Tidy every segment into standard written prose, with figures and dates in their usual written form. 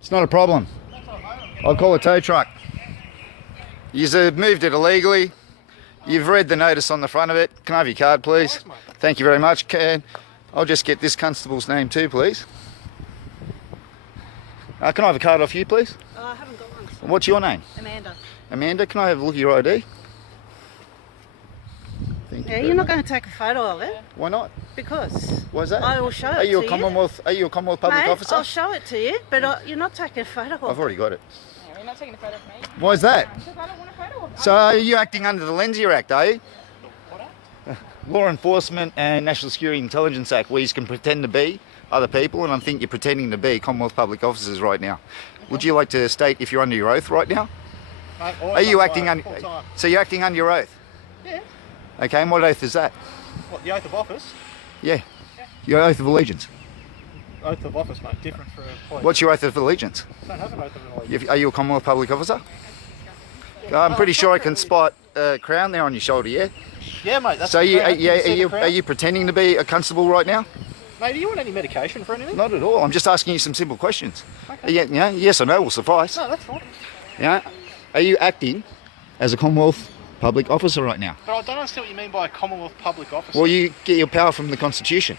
It's not a problem. I'll call a tow truck. You've moved it illegally. You've read the notice on the front of it. Can I have your card, please? Thank you very much. I'll just get this constable's name too, please. Can I have a card off you, please? I haven't got one. Sorry. What's your name? Amanda. Amanda, can I have a look at your ID? You're not going to take a photo of it. Why not? Because. Why is that? I will show it to you. Are you a Commonwealth public Mate, officer? I'll show it to you, but you're not taking a photo of it. I've already got it. No, you're not taking a photo of me. Why is that? Because I don't want a photo of it. So are you acting under the Lenzier Act, are you? What act? Law Enforcement and National Security Intelligence Act, where you can pretend to be other people, and I think you're pretending to be Commonwealth public officers right now. Would you like to state if you're under your oath right now? Are you acting under? So you're acting under your oath? Yeah. Okay, and what oath is that? What, the oath of office? Yeah. Your oath of allegiance. Oath of office, mate, different for a police. What's your oath of allegiance? I don't have an oath of allegiance. Are you a Commonwealth public officer? I'm pretty sure I can spot a crown there on your shoulder, yeah? Yeah, mate, that's So the crown. are you pretending to be a constable right now? Mate, do you want any medication for anything? Not at all. I'm just asking you some simple questions. Okay. Yeah, yes or no will suffice. No, that's fine. Yeah. Are you acting as a Commonwealth public officer right now? But I don't understand what you mean by a Commonwealth public officer. Well, you get your power from the Constitution.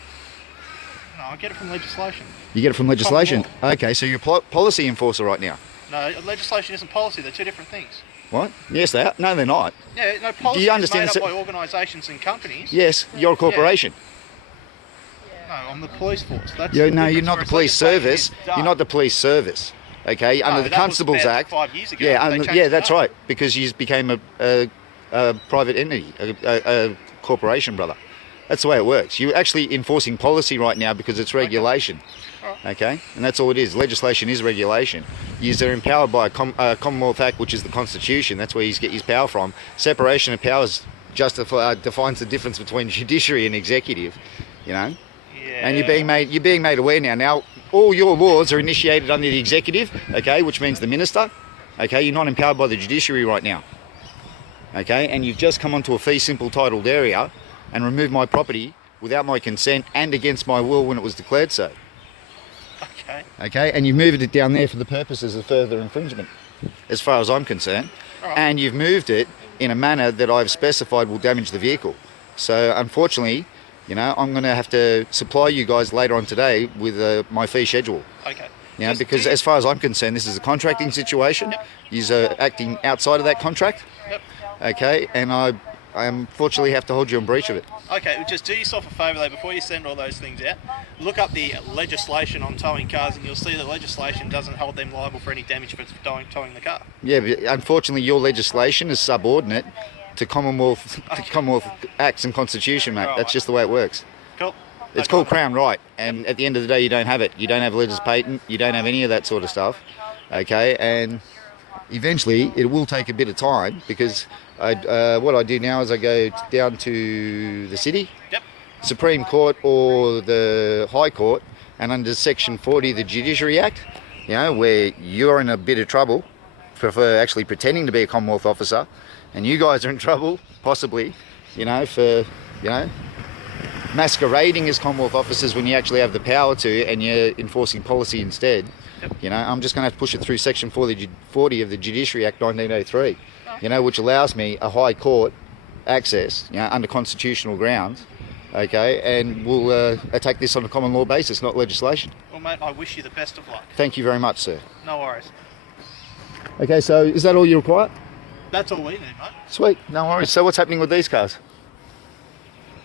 No, I get it from legislation. You get it from legislation? Okay, so you're a policy enforcer right now. No, legislation isn't policy. They're two different things. What? Yes, they are. No, they're not. Yeah, no, policy you is understand made the up by organisations and companies. Yes, you're a corporation. No, I'm the police force. That's You're the not difference, the police whereas legislation service. is done. You're not the police service. Okay, under the that was Constables about Act. 5 years ago. Yeah, They changed yeah, it that's up. right. Because you became a private entity, a corporation, brother. That's the way it works. You're actually enforcing policy right now because it's regulation. Okay, and that's all it is. Legislation is regulation. You're empowered by a Commonwealth Act, which is the Constitution. That's where you get his power from. Separation of powers defines the difference between judiciary and executive. You know. Yeah. And you're being made aware now. Now, all your laws are initiated under the executive, okay, which means the minister. Okay, you're not empowered by the judiciary right now. Okay, and you've just come onto a fee simple titled area and removed my property without my consent and against my will when it was declared so. Okay. Okay, and you've moved it down there for the purposes of further infringement, as far as I'm concerned. Right. And you've moved it in a manner that I've specified will damage the vehicle. So unfortunately, you know, I'm going to have to supply you guys later on today with my fee schedule. Okay. You know, because as far as I'm concerned, this is a contracting situation. You're acting outside of that contract. Yep. Okay, and I unfortunately have to hold you in breach of it. Okay, well, just do yourself a favour though, before you send all those things out, look up the legislation on towing cars and you'll see the legislation doesn't hold them liable for any damage for towing the car. Yeah, but unfortunately your legislation is subordinate to Commonwealth Acts and Constitution, mate. Right. That's just the way it works. Cool. It's called Crown Right, and at the end of the day you don't have it. You don't have letters patent, you don't have any of that sort of stuff. Okay, and eventually it will take a bit of time because what I do now is I go down to the city, Yep. Supreme Court or the High Court, and under Section 40 of the Judiciary Act, you know, where you're in a bit of trouble for actually pretending to be a Commonwealth officer, and you guys are in trouble, possibly, you know, for, you know, masquerading as Commonwealth officers when you actually have the power to and you're enforcing policy instead. Yep. You know, I'm just going to have to push it through Section 40 of the Judiciary Act 1903, you know, which allows me a high court access, you know, under constitutional grounds, okay, and we'll attack this on a common law basis, not legislation. Well, mate, I wish you the best of luck. Thank you very much, sir. No worries. Okay, so is that all you require? That's all we need, mate. Sweet, no worries. So what's happening with these cars?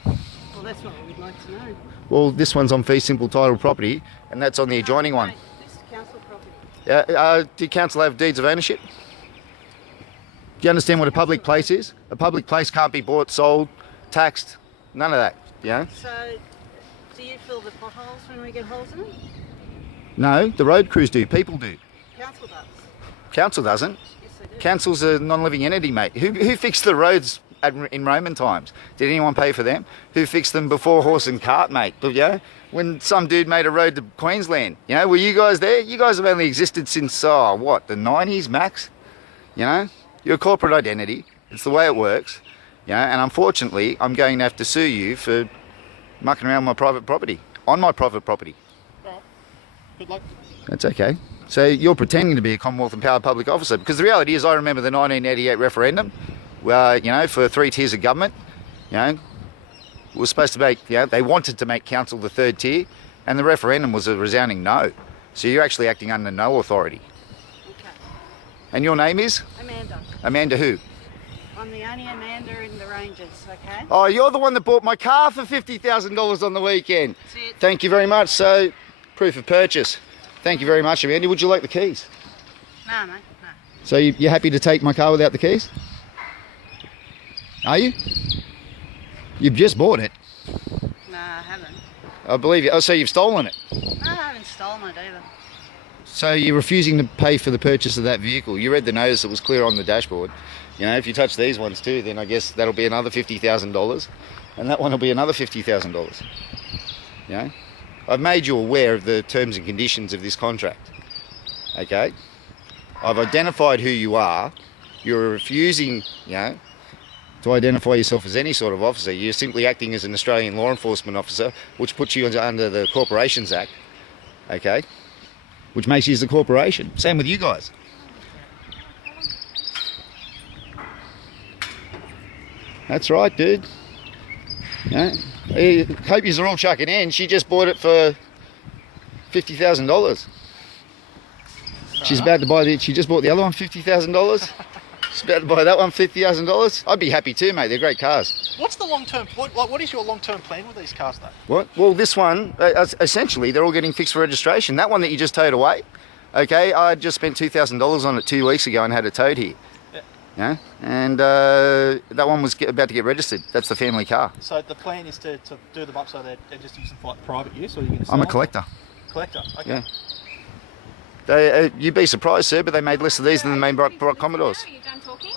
Well, that's what we'd like to know. Well, this one's on fee simple title property, and that's on the adjoining one. Mate, this is council property. Do council have deeds of ownership? Do you understand what a public place is? A public place can't be bought, sold, taxed, none of that, you know? So, do you fill the potholes when we get holes in them? No, the road crews do, people do. Council does. Council doesn't. Yes, they do. Council's a non-living entity, mate. Who fixed the roads in Roman times? Did anyone pay for them? Who fixed them before horse and cart, mate? But, you know, when some dude made a road to Queensland, you know, were you guys there? You guys have only existed since, the 90s max? You know? You're a corporate identity. It's the way it works. You know, and unfortunately, I'm going to have to sue you for mucking around my private property, on my private property. All right. Good luck. That's okay. So you're pretending to be a Commonwealth empowered public officer, because the reality is I remember the 1988 referendum, you know, for 3 tiers of government, you know, was supposed to make, you know, they wanted to make council the 3rd tier, and the referendum was a resounding no. So you're actually acting under no authority. Okay. And your name is? Amanda. Amanda who? I'm the only Amanda in the Rangers, okay? Oh, you're the one that bought my car for $50,000 on the weekend. That's it. Thank you very much. So, proof of purchase. Thank you very much, Amanda. Would you like the keys? No, mate, no. So you're happy to take my car without the keys? Are you? You've just bought it. No, I haven't. I believe you. Oh, so you've stolen it. No, I haven't stolen it either. So you're refusing to pay for the purchase of that vehicle. You read the notice that was clear on the dashboard. You know, if you touch these ones too, then I guess that'll be another $50,000, and that one will be another $50,000. You know, I've made you aware of the terms and conditions of this contract. Okay, I've identified who you are. You're refusing, you know, to identify yourself as any sort of officer. You're simply acting as an Australian law enforcement officer, which puts you under the Corporations Act. Okay, which makes you as a corporation. Same with you guys. That's right, dude. Yeah. I hope you're all chucking in. She just bought it for $50,000. She's about to buy she just bought the other one $50,000. She's about to buy that one $50,000. I'd be happy too, mate. They're great cars. What's the long-term, what is your long-term plan with these cars though? What? Well, this one, essentially, they're all getting fixed for registration. That one that you just towed away, okay, I just spent $2,000 on it 2 weeks ago and had it towed here. Yeah, and that one was about to get registered. That's the family car. So the plan is to do them up so they're just used for like private use, or you're going to sell I'm a them? collector. Collector, okay. Yeah. They, you'd be surprised, sir, but they made less of these than the main Brock Commodores. Are you done talking?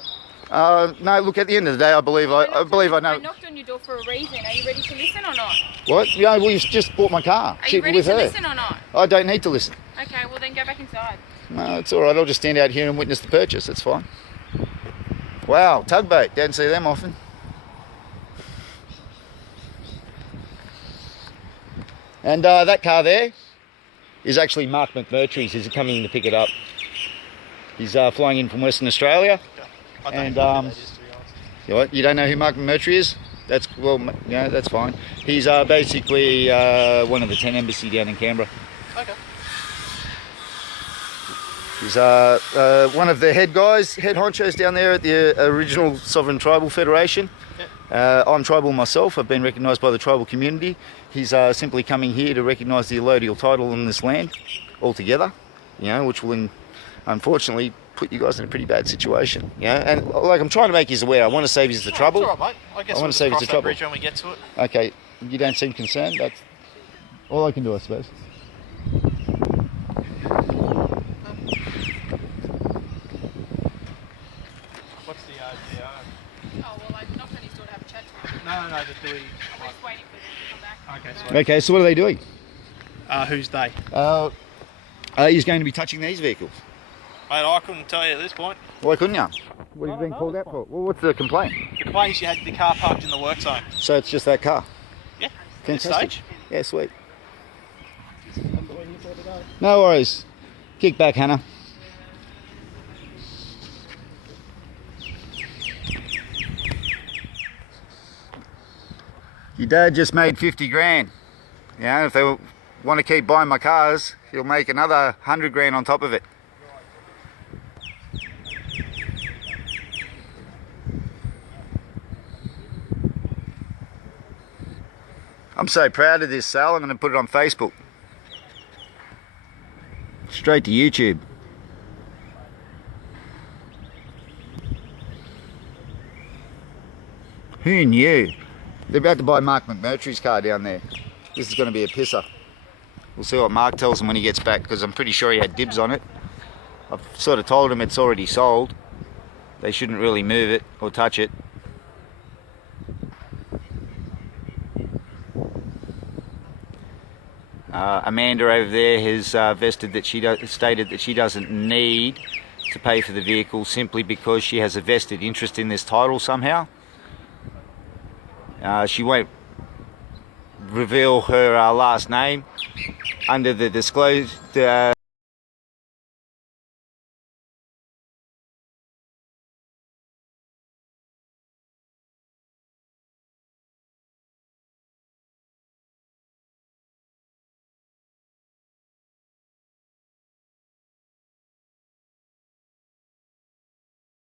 No, look, at the end of the day, I believe I know. I knocked on your door for a reason. Are you ready to listen or not? What? Yeah, well, you've just bought my car. Are you ready with to her. listen or not? I don't need to listen. Okay, well then go back inside. No, it's all right. I'll just stand out here and witness the purchase. That's fine. Wow, tugboat. Don't see them often. And that car there is actually Mark McMurtry's. He's coming in to pick it up. He's flying in from Western Australia. I don't And know who that is, to be honest. you don't know who Mark McMurtry is? That's, well, yeah, that's fine. He's basically one of the 10 embassy down in Canberra. Okay. He's one of the head honchos down there at the original Sovereign Tribal Federation. Yep. I'm tribal myself. I've been recognised by the tribal community. He's simply coming here to recognise the allodial title on this land altogether, you know, which will unfortunately put you guys in a pretty bad situation. You know? And like, I'm trying to make you aware. I want to save you the trouble. It's all right, mate. I guess I we'll want to just save you cross the that trouble. bridge when we get to it. Okay, you don't seem concerned. That's all I can do, I suppose. What's the RGO? Oh, well, I knocked on his door to have a chat to him. No, just do we... I'm just waiting for them to come back. Okay, sorry. Okay, so what are they doing? Who's they? He's going to be touching these vehicles. Mate, I couldn't tell you at this point. Why couldn't you? What I have you been don't called know. out for? Well, what's the complaint? The complaint is you had the car parked in the work zone. So it's just that car? Yeah. At this Fantastic. stage. Yeah, sweet. No worries. Kick back, Hannah. Your dad just made 50 grand. You know, if they want to keep buying my cars, he'll make another 100 grand on top of it. I'm so proud of this, Sal. I'm going to put it on Facebook. Straight to YouTube. Who knew? They're about to buy Mark McMurtry's car down there. This is going to be a pisser. We'll see what Mark tells him when he gets back, because I'm pretty sure he had dibs on it. I've sort of told him it's already sold. They shouldn't really move it or touch it. Amanda over there has stated that she doesn't need to pay for the vehicle simply because she has a vested interest in this title somehow. She won't reveal her last name under the disclosed